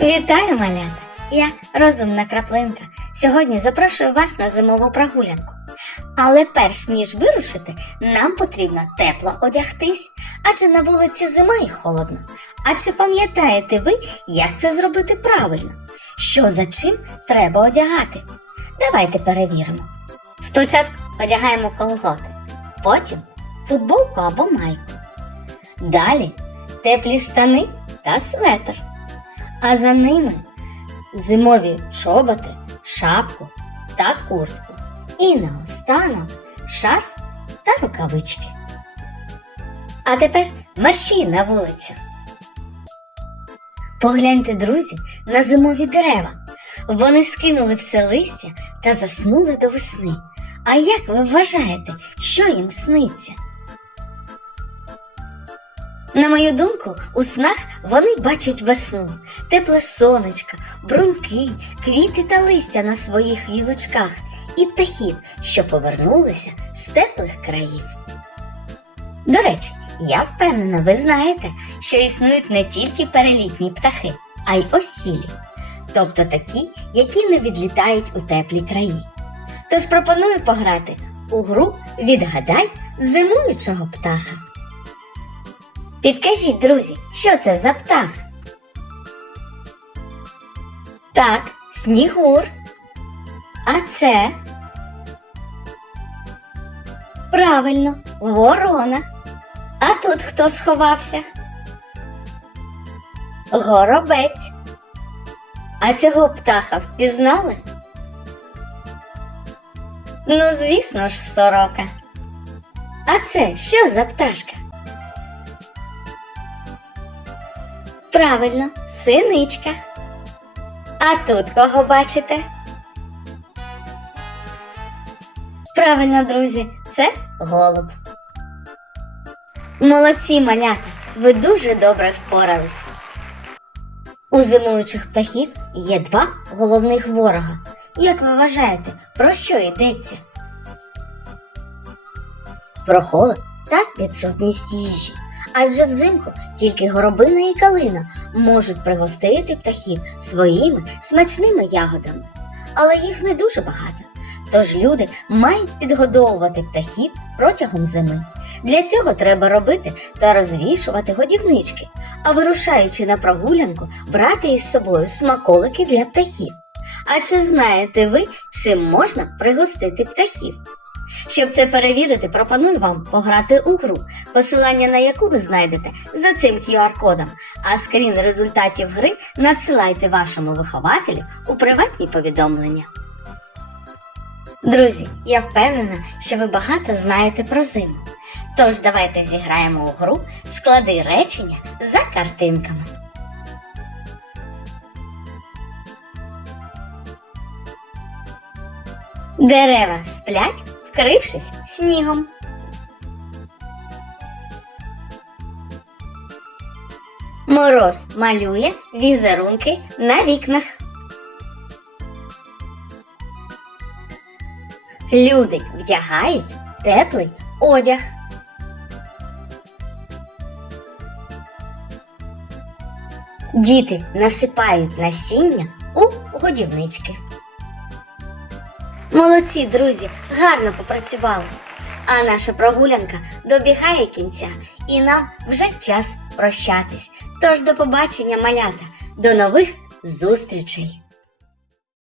Вітаю, малята! Я розумна краплинка. Сьогодні запрошую вас на зимову прогулянку. Але перш ніж вирушити, нам потрібно тепло одягтись, адже на вулиці зима і холодно. А чи пам'ятаєте ви, як це зробити правильно? Що за чим треба одягати? Давайте перевіримо. Спочатку одягаємо колготи, потім футболку або майку. Далі теплі штани та светр. А за ними зимові чоботи, шапку та куртку. І наостанок шарф та рукавички. А тепер марші на вулицю. Погляньте, друзі, на зимові дерева. Вони скинули все листя та заснули до весни. А як ви вважаєте, що їм сниться? На мою думку, у снах вони бачать весну, тепле сонечко, бруньки, квіти та листя на своїх гілочках і птахів, що повернулися з теплих країв. До речі, я впевнена, ви знаєте, що існують не тільки перелітні птахи, а й осілі, тобто такі, які не відлітають у теплі краї. Тож пропоную пограти у гру Відгадай зимуючого птаха. Підкажіть, друзі, що це за птах? Так, снігур. А це? Правильно, ворона. А тут хто сховався? Горобець. А цього птаха впізнали? Ну, звісно ж, сорока. А це що за пташка? Правильно, синичка. А тут кого бачите? Правильно, друзі, це голуб. Молодці малята, ви дуже добре впорались. У зимуючих птахів є два головних ворога. Як ви вважаєте, про що йдеться? Про холод та відсутність їжі. Адже взимку тільки горобина і калина можуть пригостити птахів своїми смачними ягодами, але їх не дуже багато. Тож люди мають підгодовувати птахів протягом зими. Для цього треба робити та розвішувати годівнички, а вирушаючи на прогулянку, брати із собою смаколики для птахів. А чи знаєте ви, чим можна пригостити птахів? Щоб це перевірити, пропоную вам пограти у гру, посилання на яку ви знайдете за цим QR-кодом, а скрін результатів гри надсилайте вашому вихователю у приватні повідомлення. Друзі, я впевнена, що ви багато знаєте про зиму. Тож давайте зіграємо у гру склади речення за картинками. Дерева сплять, вкрившись снігом. Мороз малює візерунки на вікнах. Люди вдягають теплий одяг. Діти насипають насіння у годівнички. Молодці, друзі, гарно попрацювали. А наша прогулянка добігає кінця, і нам вже час прощатись. Тож до побачення, малята, до нових зустрічей!